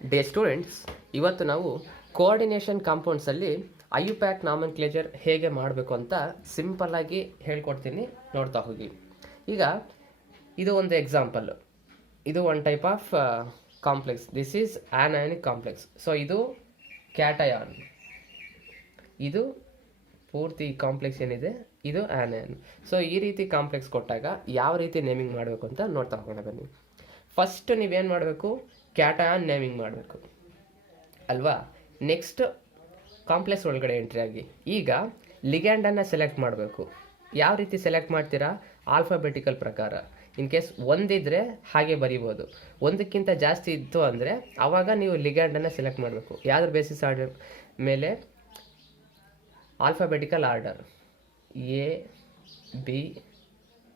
Day students, ಇವತ್ತು ನಾವು coordination ಕಾಂಪೌಂಡ್ಸಲ್ಲಿ IUPAC ನಾಮನ್ಕ್ಲೇಚರ್ ಹೇಗೆ ಮಾಡಬೇಕು ಅಂತ ಸಿಂಪಲ್ಲಾಗಿ ಹೇಳ್ಕೊಡ್ತೀನಿ, ನೋಡ್ತಾ ಹೋಗಿ. ಈಗ ಇದು ಒಂದು ಎಕ್ಸಾಂಪಲ್. ಇದು ಒಂದು type of complex. This is anionic complex. So ಇದು ಕ್ಯಾಟಯಾನ್, ಇದು ಪೂರ್ತಿ ಕಾಂಪ್ಲೆಕ್ಸ್ ಏನಿದೆ ಇದು ಆನಯಾನ್. ಸೊ ಈ ರೀತಿ ಕಾಂಪ್ಲೆಕ್ಸ್ ಕೊಟ್ಟಾಗ ಯಾವ ರೀತಿ ನೇಮಿಂಗ್ ಮಾಡಬೇಕು ಅಂತ ನೋಡ್ತಾ ಹೋಗೋಣ ಬನ್ನಿ. ಫಸ್ಟ್ ನೀವೇನು ಮಾಡಬೇಕು, ಕ್ಯಾಟಯಾನ್ ನೇಮಿಂಗ್ ಮಾಡಬೇಕು ಅಲ್ವಾ. ನೆಕ್ಸ್ಟ್ ಕಾಂಪ್ಲೆಕ್ಸ್ ಒಳಗಡೆ ಎಂಟ್ರಿ ಆಗಿ ಈಗ ಲಿಗ್ಯಾಂಡನ್ನು ಸೆಲೆಕ್ಟ್ ಮಾಡಬೇಕು. ಯಾವ ರೀತಿ ಸೆಲೆಕ್ಟ್ ಮಾಡ್ತೀರಾ, ಆಲ್ಫಾಬೆಟಿಕಲ್ ಪ್ರಕಾರ. ಇನ್ ಕೇಸ್ ಒಂದಿದ್ರೆ ಹಾಗೆ ಬರಿಬೋದು, ಒಂದಕ್ಕಿಂತ ಜಾಸ್ತಿ ಇತ್ತು ಅಂದರೆ ಆವಾಗ ನೀವು ಲಿಗ್ಯಾಂಡನ್ನು ಸೆಲೆಕ್ಟ್ ಮಾಡಬೇಕು. ಯಾವ್ದ್ರ ಬೇಸಿಸ್ ಆರ್ಡರ್ ಮೇಲೆ, ಆಲ್ಫಾಬೆಟಿಕಲ್ ಆರ್ಡರ್ ಎ ಬಿ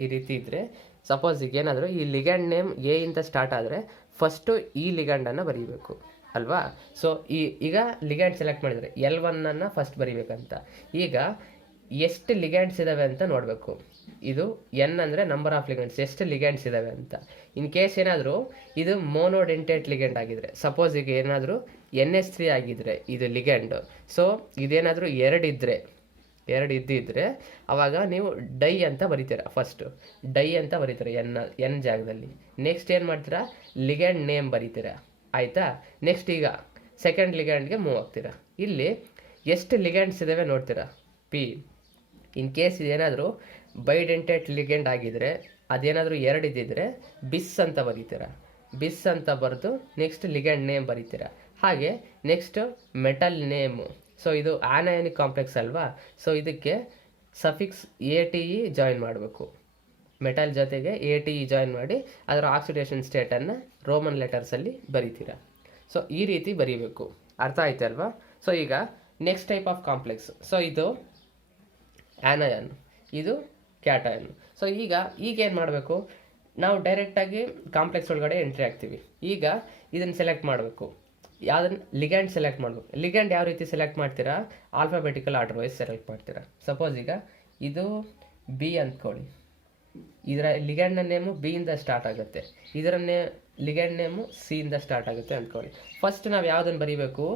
ಈ ರೀತಿ ಇದ್ದರೆ, ಸಪೋಸ್ ಈಗ ಏನಾದರೂ ಈ ಲಿಗ್ಯಾಂಡ್ ನೇಮ್ ಎ ಇಂದ ಸ್ಟಾರ್ಟ್ ಆದರೆ ಫಸ್ಟು ಈ ಲಿಗ್ಯಾಂಡನ್ನು ಬರೀಬೇಕು ಅಲ್ವಾ. ಸೊ ಈಗ ಲಿಗ್ಯಾಂಡ್ ಸೆಲೆಕ್ಟ್ ಮಾಡಿದರೆ L1 ಫಸ್ಟ್ ಬರೀಬೇಕಂತ. ಈಗ ಎಷ್ಟು ಲಿಗ್ಯಾಂಡ್ಸ್ ಇದ್ದಾವೆ ಅಂತ ನೋಡಬೇಕು. ಇದು N ಅಂದರೆ ನಂಬರ್ ಆಫ್ ಲಿಗ್ಯಾಂಡ್ಸ್, ಎಷ್ಟು ಲಿಗ್ಯಾಂಡ್ಸ್ ಇದ್ದಾವೆ ಅಂತ. ಇನ್ ಕೇಸ್ ಏನಾದರೂ ಇದು ಮೋನೋಡೆಂಟೇಟ್ ಲಿಗ್ಯಾಂಡ್ ಆಗಿದ್ರೆ, ಸಪೋಸ್ ಈಗ ಏನಾದರೂ NH3 ಆಗಿದ್ರೆ ಇದು ಲಿಗ್ಯಾಂಡ್, ಸೊ ಇದೇನಾದರೂ ಎರಡು ಇದ್ದಿದ್ರೆ ಅವಾಗ ನೀವು ಡೈ ಅಂತ ಬರೀತೀರ. ಫಸ್ಟು ಡೈ ಅಂತ ಬರೀತೀರ ಎನ್ ಜಾಗದಲ್ಲಿ. ನೆಕ್ಸ್ಟ್ ಏನು ಮಾಡ್ತೀರಾ, ಲಿಗ್ಯಾಂಡ್ ನೇಮ್ ಬರೀತೀರ, ಆಯಿತಾ. ನೆಕ್ಸ್ಟ್ ಈಗ ಸೆಕೆಂಡ್ ಲಿಗ್ಯಾಂಡ್ಗೆ ಮೂವ್ ಆಗ್ತೀರಾ. ಇಲ್ಲಿ ಎಷ್ಟು ಲಿಗ್ಯಾಂಡ್ಸ್ ಇದ್ದಾವೆ ನೋಡ್ತೀರಾ, P. In case ಇದೇನಾದರೂ bidentate ligand ಆಗಿದ್ರೆ, ಅದೇನಾದರೂ ಎರಡು ಇದ್ದಿದ್ರೆ ಬಿಸ್ ಅಂತ ಬರೀತೀರ. ಬಿಸ್ ಅಂತ ಬರೆದು ನೆಕ್ಸ್ಟ್ ಲಿಗ್ಯಾಂಡ್ ನೇಮ್ ಬರೀತೀರ. ಹಾಗೆ ನೆಕ್ಸ್ಟ್ ಮೆಟಲ್ ನೇಮು. ಸೊ ಇದು ಆನಯಾನಿಕ್ ಕಾಂಪ್ಲೆಕ್ಸ್ ಅಲ್ವಾ. ಸೊ ಇದಕ್ಕೆ ಸಫಿಕ್ಸ್ ATE ಜಾಯಿನ್ ಮಾಡಬೇಕು. ಮೆಟಲ್ ಜೊತೆಗೆ ATE ಜಾಯಿನ್ ಮಾಡಿ ಅದರ ಆಕ್ಸಿಡೇಷನ್ ಸ್ಟೇಟನ್ನು ರೋಮನ್ ಲೆಟರ್ಸಲ್ಲಿ ಬರೀತೀರ. ಸೊ ಈ ರೀತಿ ಬರೀಬೇಕು, ಅರ್ಥ ಆಯ್ತು ಅಲ್ವಾ. ಸೊ ಈಗ next type of complex. So ಇದು ಆನಯಾನ್, ಇದು ಕ್ಯಾಟಯಾನ್. ಸೊ ಈಗೇನು ಮಾಡಬೇಕು, ನಾವು ಡೈರೆಕ್ಟಾಗಿ ಕಾಂಪ್ಲೆಕ್ಸ್ ಒಳಗಡೆ ಎಂಟ್ರಿ ಆಗ್ತೀವಿ. ಈಗ ಇದನ್ನು ಸೆಲೆಕ್ಟ್ ಮಾಡಬೇಕು. ಯಾವುದನ್ನು, ಲಿಗ್ಯಾಂಡ್ ಸೆಲೆಕ್ಟ್ ಮಾಡಬೇಕು. ಲಿಗ್ಯಾಂಡ್ ಯಾವ ರೀತಿ ಸೆಲೆಕ್ಟ್ ಮಾಡ್ತೀರಾ, ಆಲ್ಫಾಬೆಟಿಕಲ್ ಆರ್ಡರ್ ವೈಸ್ ಸೆಲೆಕ್ಟ್ ಮಾಡ್ತೀರಾ. ಸಪೋಸ್ ಈಗ ಇದು ಬಿ ಅಂದ್ಕೊಳ್ಳಿ, ಇದರ ಲಿಗ್ಯಾಂಡ್ನ ನೇಮು ಬಿ ಇಂದ ಸ್ಟಾರ್ಟ್ ಆಗುತ್ತೆ, ಇದರ ಲಿಗ್ಯಾಂಡ್ ನೇಮು ಸಿ ಇಂದ ಸ್ಟಾರ್ಟ್ ಆಗುತ್ತೆ ಅಂದ್ಕೊಳ್ಳಿ. ಫಸ್ಟ್ ನಾವು ಯಾವುದನ್ನು ಬರೀಬೇಕು,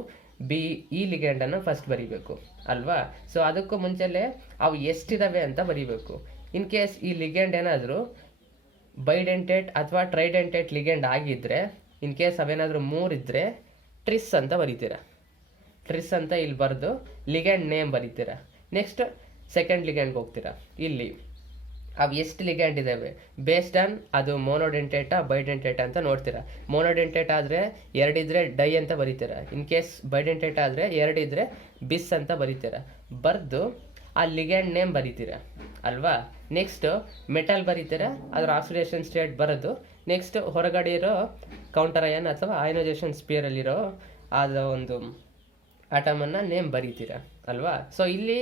ಈ ಲಿಗ್ಯಾಂಡನ್ನು ಫಸ್ಟ್ ಬರೀಬೇಕು ಅಲ್ವಾ. ಸೊ ಅದಕ್ಕೂ ಮುಂಚೆಲೇ ಅವು ಎಷ್ಟಿದಾವೆ ಅಂತ ಬರೀಬೇಕು. ಇನ್ ಕೇಸ್ ಈ ಲಿಗ್ಯಾಂಡ್ ಏನಾದರೂ ಬೈಡೆಂಟೇಟ್ ಅಥವಾ ಟ್ರೈಡೆಂಟೇಟ್ ಲಿಗ್ಯಾಂಡ್ ಆಗಿದ್ದರೆ, ಇನ್ ಕೇಸ್ ಅವೇನಾದರೂ ಮೂರಿದ್ರೆ ಟ್ರಿಸ್ ಅಂತ ಬರೀತೀರ. ಟ್ರಿಸ್ ಅಂತ ಇಲ್ಲಿ ಬರೆದು ಲಿಗ್ಯಾಂಡ್ ನೇಮ್ ಬರೀತೀರ. ನೆಕ್ಸ್ಟ್ ಸೆಕೆಂಡ್ ಲಿಗ್ಯಾಂಡ್ಗೆ ಹೋಗ್ತೀರಾ. ಇಲ್ಲಿ ಅವು ಎಷ್ಟು ಲಿಗ್ಯಾಂಡ್ ಇದ್ದಾವೆ ಬೇಸ್ಡ್ ಆನ್ ಅದು ಮೋನೋಡೆಂಟೇಟಾ ಬೈಡೆಂಟೇಟಾ ಅಂತ ನೋಡ್ತೀರಾ. ಮೋನೋಡೆಂಟೇಟ್ ಆದರೆ ಎರಡಿದ್ರೆ ಡೈ ಅಂತ ಬರೀತೀರ. ಇನ್ ಕೇಸ್ ಬೈಡೆಂಟೇಟ್ ಆದರೆ ಎರಡಿದ್ರೆ ಬಿಸ್ ಅಂತ ಬರೀತೀರ. ಬರೆದು ಆ ಲಿಗ್ಯಾಂಡ್ ನೇಮ್ ಬರೀತೀರ ಅಲ್ವಾ. ನೆಕ್ಸ್ಟು ಮೆಟಲ್ ಬರೀತೀರ, ಅದರ ಆಕ್ಸಿಡೇಷನ್ ಸ್ಟೇಟ್ ಬರೋದು. ನೆಕ್ಸ್ಟ್ ಹೊರಗಡೆ ಇರೋ ಕೌಂಟರ್ ಅಯಾನ್ ಅಥವಾ ಅಯನೈಸೇಷನ್ ಸ್ಪಿಯರಲ್ಲಿರೋ ಆದ ಒಂದು ಆಟಮನ್ನು ನೇಮ್ ಬರೀತೀರ ಅಲ್ವಾ. ಸೊ ಇಲ್ಲಿ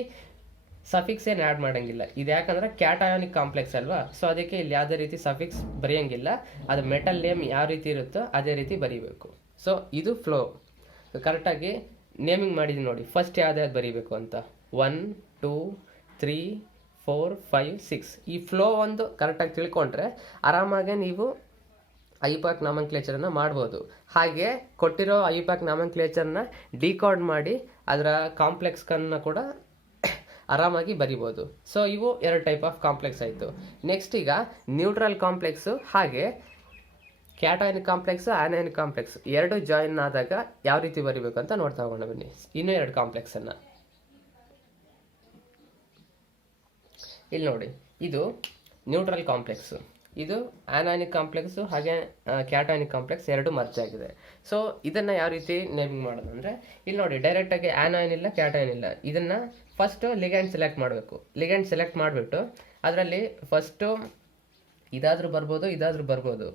ಸಫಿಕ್ಸ್ ಏನು ಆ್ಯಡ್ ಮಾಡೋಂಗಿಲ್ಲ. ಇದು ಯಾಕಂದರೆ ಕ್ಯಾಟಯಾನಿಕ್ ಕಾಂಪ್ಲೆಕ್ಸ್ ಅಲ್ವಾ. ಸೊ ಅದಕ್ಕೆ ಇಲ್ಲಿ ಯಾವುದೇ ರೀತಿ ಸಫಿಕ್ಸ್ ಬರೆಯೋಂಗಿಲ್ಲ. ಅದು ಮೆಟಲ್ ನೇಮ್ ಯಾವ ರೀತಿ ಇರುತ್ತೋ ಅದೇ ರೀತಿ ಬರೀಬೇಕು. ಸೊ ಇದು ಫ್ಲೋ ಕರೆಕ್ಟಾಗಿ ನೇಮಿಂಗ್ ಮಾಡಿದ್ದೀನಿ ನೋಡಿ. ಫಸ್ಟ್ ಯಾವ್ದು ಬರೀಬೇಕು ಅಂತ 1 2 3 4 5 6 ಈ ಫ್ಲೋ ಒಂದು ಕರೆಕ್ಟಾಗಿ ತಿಳ್ಕೊಂಡ್ರೆ ಆರಾಮಾಗೆ ನೀವು ಐಯುಪ್ಯಾಕ್ ನಾಮನ್ಕ್ಲೇಚರನ್ನು ಮಾಡ್ಬೋದು. ಹಾಗೆ ಕೊಟ್ಟಿರೋ ಐಯುಪ್ಯಾಕ್ ನಾಮನ್ಕ್ಲೇಚರ್ನ ಡಿಕೋಡ್ ಮಾಡಿ ಅದರ ಕಾಂಪ್ಲೆಕ್ಸ್ಕನ್ನು ಕೂಡ ಆರಾಮಾಗಿ ಬರಿಬೋದು. ಸೊ ಇವು ಎರಡು ಟೈಪ್ ಆಫ್ ಕಾಂಪ್ಲೆಕ್ಸ್ ಆಯಿತು. ನೆಕ್ಸ್ಟ್ ಈಗ ನ್ಯೂಟ್ರಲ್ ಕಾಂಪ್ಲೆಕ್ಸು ಹಾಗೆ ಕ್ಯಾಟಯಾನಿಕ್ ಕಾಂಪ್ಲೆಕ್ಸು ಆನಯಾನಿಕ್ ಕಾಂಪ್ಲೆಕ್ಸ್ ಎರಡು ಜಾಯಿನ್ ಆದಾಗ ಯಾವ ರೀತಿ ಬರಿಬೇಕು ಅಂತ ನೋಡ್ತಾ ಹೋಗೋಣ ಬನ್ನಿ. ಇನ್ನೂ ಎರಡು ಕಾಂಪ್ಲೆಕ್ಸನ್ನು ಇಲ್ಲಿ ನೋಡಿ. ಇದು ನ್ಯೂಟ್ರಲ್ ಕಾಂಪ್ಲೆಕ್ಸು, ಇದು ಆನಯಾನಿಕ್ ಕಾಂಪ್ಲೆಕ್ಸು ಹಾಗೆ ಕ್ಯಾಟಯಾನಿಕ್ ಕಾಂಪ್ಲೆಕ್ಸ್ ಎರಡು ಮರ್ಜ್ ಆಗಿದೆ. ಸೊ ಇದನ್ನು ಯಾವ ರೀತಿ ನೇಮಿಂಗ್ ಮಾಡೋದು ಅಂದರೆ, ಇಲ್ಲಿ ನೋಡಿ ಡೈರೆಕ್ಟಾಗಿ ಆನಯಾನ್ ಇಲ್ಲ ಕ್ಯಾಟಯಾನ್ ಇಲ್ಲ. ಇದನ್ನು ಫಸ್ಟು ಲಿಗ್ಯಾಂಡ್ ಸೆಲೆಕ್ಟ್ ಮಾಡಬೇಕು. ಲಿಗ್ಯಾಂಡ್ ಸೆಲೆಕ್ಟ್ ಮಾಡಿಬಿಟ್ಟು ಅದರಲ್ಲಿ ಫಸ್ಟು ಇದಾದರೂ ಬರ್ಬೋದು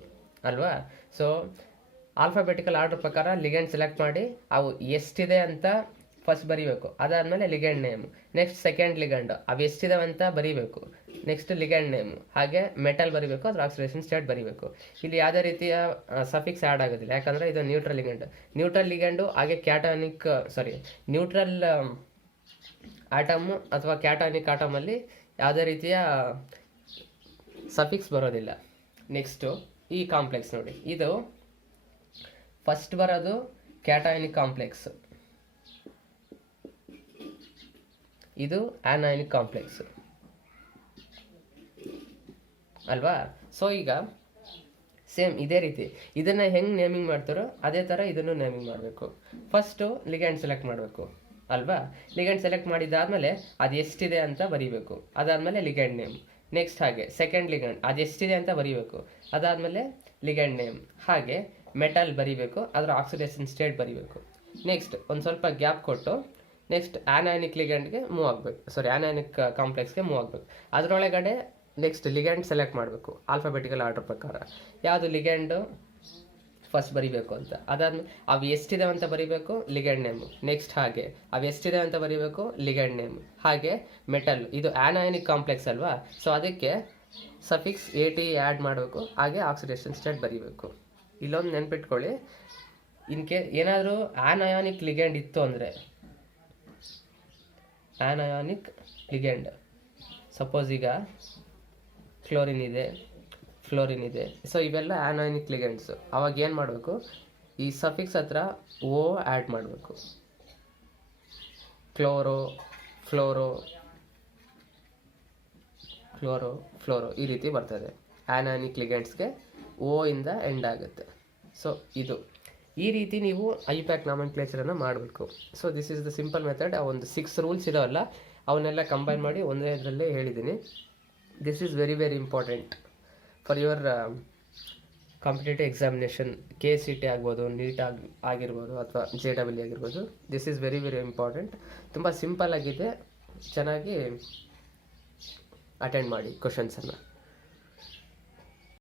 ಅಲ್ವಾ. ಸೊ ಆಲ್ಫಾಬೆಟಿಕಲ್ ಆರ್ಡರ್ ಪ್ರಕಾರ ಲಿಗ್ಯಾಂಡ್ ಸೆಲೆಕ್ಟ್ ಮಾಡಿ ಅವು ಎಷ್ಟಿದೆ ಅಂತ ಫಸ್ಟ್ ಬರೀಬೇಕು. ಅದಾದಮೇಲೆ ligand name, next second ligand ಅವು ಎಷ್ಟಿದಾವೆ ಅಂತ ಬರೀಬೇಕು. ನೆಕ್ಸ್ಟ್ ಲಿಗ್ಯಾಂಡ್ ನೇಮ್, ಹಾಗೆ ಮೆಟಲ್ ಬರೀಬೇಕು, ಅದ್ರ ಆಕ್ಸಿಡೇಷನ್ ಸ್ಟೇಟ್ ಬರೀಬೇಕು. ಇಲ್ಲಿ ಯಾವುದೇ ರೀತಿಯ ಸಫಿಕ್ಸ್ ಆ್ಯಡ್ ಆಗೋದಿಲ್ಲ, ಯಾಕಂದರೆ ಇದು ನ್ಯೂಟ್ರಲ್ ಲಿಗ್ಯಾಂಡು ಹಾಗೆ ನ್ಯೂಟ್ರಲ್ ಆಟಮು ಅಥವಾ ಕ್ಯಾಟಯಾನಿಕ್ ಆಟಮಲ್ಲಿ ಯಾವುದೇ ರೀತಿಯ ಸಫಿಕ್ಸ್ ಬರೋದಿಲ್ಲ. ನೆಕ್ಸ್ಟು ಈ ಕಾಂಪ್ಲೆಕ್ಸ್ ನೋಡಿ, ಇದು ಫಸ್ಟ್ ಬರೋದು ಕ್ಯಾಟಯಾನಿಕ್ ಕಾಂಪ್ಲೆಕ್ಸ್, ಇದು ಆನಯಾನಿಕ್ ಕಾಂಪ್ಲೆಕ್ಸ್ ಅಲ್ವಾ. ಸೊ ಈಗ ಸೇಮ್ ಇದೇ ರೀತಿ ಇದನ್ನು ಹೆಂಗೆ ನೇಮಿಂಗ್ ಮಾಡ್ತಾರೋ ಅದೇ ಥರ ಇದನ್ನು ನೇಮಿಂಗ್ ಮಾಡಬೇಕು. ಫಸ್ಟು ಲಿಗ್ಯಾಂಡ್ ಸೆಲೆಕ್ಟ್ ಮಾಡಬೇಕು ಅಲ್ವಾ. ಲಿಗ್ಯಾಂಡ್ ಸೆಲೆಕ್ಟ್ ಮಾಡಿದ್ದಾದಮೇಲೆ ಅದು ಎಷ್ಟಿದೆ ಅಂತ ಬರೀಬೇಕು, ಅದಾದಮೇಲೆ ಲಿಗ್ಯಾಂಡ್ ನೇಮ್. ನೆಕ್ಸ್ಟ್ ಹಾಗೆ ಸೆಕೆಂಡ್ ಲಿಗ್ಯಾಂಡ್ ಅದು ಎಷ್ಟಿದೆ ಅಂತ ಬರೀಬೇಕು, ಅದಾದಮೇಲೆ ಲಿಗ್ಯಾಂಡ್ ನೇಮ್. ಹಾಗೆ ಮೆಟಲ್ ಬರೀಬೇಕು, ಅದರ ಆಕ್ಸಿಡೇಷನ್ ಸ್ಟೇಟ್ ಬರೀಬೇಕು. ನೆಕ್ಸ್ಟ್ ಒಂದು ಸ್ವಲ್ಪ ಗ್ಯಾಪ್ ಕೊಟ್ಟು ನೆಕ್ಸ್ಟ್ ಆನಯಾನಿಕ್ ಲಿಗ್ಯಾಂಡ್ಗೆ ಮೂವ್ ಆಗಬೇಕು, ಆನಯಾನಿಕ್ ಕಾಂಪ್ಲೆಕ್ಸ್ಗೆ ಮೂವ್ ಆಗಬೇಕು. ಅದರೊಳಗಡೆ ನೆಕ್ಸ್ಟ್ ಲಿಗ್ಯಾಂಡ್ ಸೆಲೆಕ್ಟ್ ಮಾಡಬೇಕು ಆಲ್ಫಾಬೆಟಿಕಲ್ ಆರ್ಡರ್ ಪ್ರಕಾರ, ಯಾವುದು ಲಿಗ್ಯಾಂಡು ಫಸ್ಟ್ ಬರೀಬೇಕು ಅಂತ. ಅದಾದ್ಮೇಲೆ ಅವು ಎಷ್ಟಿದೆ ಅಂತ ಬರೀಬೇಕು, ಲಿಗ್ಯಾಂಡ್ ನೇಮು. ನೆಕ್ಸ್ಟ್ ಹಾಗೆ ಅವು ಎಷ್ಟಿದೆ ಅಂತ ಬರೀಬೇಕು, ಲಿಗ್ಯಾಂಡ್ ನೇಮ್. ಹಾಗೆ ಮೆಟಲ್, ಇದು ಆನಯಾನಿಕ್ ಕಾಂಪ್ಲೆಕ್ಸ್ ಅಲ್ವಾ, ಸೊ ಅದಕ್ಕೆ ಸಫಿಕ್ಸ್ AT ಆ್ಯಡ್ ಮಾಡಬೇಕು. ಹಾಗೆ ಆಕ್ಸಿಡೇಷನ್ ಸ್ಟೇಟ್ ಬರೀಬೇಕು. ಇಲ್ಲೊಂದು ನೆನ್ಪಿಟ್ಕೊಳ್ಳಿ, ಏನಾದರೂ ಆನಯಾನಿಕ್ ಲಿಗ್ಯಾಂಡ್ ಇತ್ತು ಅಂದರೆ, ಆನಯಾನಿಕ್ ಲಿಗ್ಯಾಂಡ್ ಸಪೋಸ್ ಈಗ ಕ್ಲೋರಿನ್ ಇದೆ, ಫ್ಲೋರಿನ್ ಇದೆ, ಸೊ ಇವೆಲ್ಲ ಆನಯಾನಿಕ್ ಲಿಗ್ಯಾಂಡ್ಸು. ಅವಾಗ ಏನು ಮಾಡಬೇಕು, ಈ ಸಫಿಕ್ಸ್ ಹತ್ರ O ಆ್ಯಡ್ ಮಾಡಬೇಕು. ಕ್ಲೋರೋ ಫ್ಲೋರೋ ಕ್ಲೋರೋ ಫ್ಲೋರೋ ಈ ರೀತಿ ಬರ್ತದೆ. ಆನಯಾನಿಕ್ ಲಿಗ್ಯಾಂಡ್ಸ್ಗೆ O ಇಂದ ಎಂಡ್ ಆಗುತ್ತೆ. ಸೊ ಇದು ಈ ರೀತಿ ನೀವು ಐಪ್ಯಾಕ್ ನಾಮನ್ಕ್ಲೇಚರನ್ನು ಮಾಡಬೇಕು. So this is the simple method. ಆ ಒಂದು 6 ರೂಲ್ಸ್ ಇದಾವಲ್ಲ ಅವನ್ನೆಲ್ಲ ಕಂಬೈನ್ ಮಾಡಿ ಒಂದೇ ಇದರಲ್ಲೇ ಹೇಳಿದ್ದೀನಿ. This is very very important for your competitive examination. KCT ಆಗ್ಬೋದು, ನೀಟ್ ಆಗಿರ್ಬೋದು, ಅಥವಾ JEE ಆಗಿರ್ಬೋದು. This is very very important. ತುಂಬ ಸಿಂಪಲ್ ಆಗಿದೆ, ಚೆನ್ನಾಗಿ ಅಟೆಂಡ್ ಮಾಡಿ ಕ್ವಶನ್ಸನ್ನು.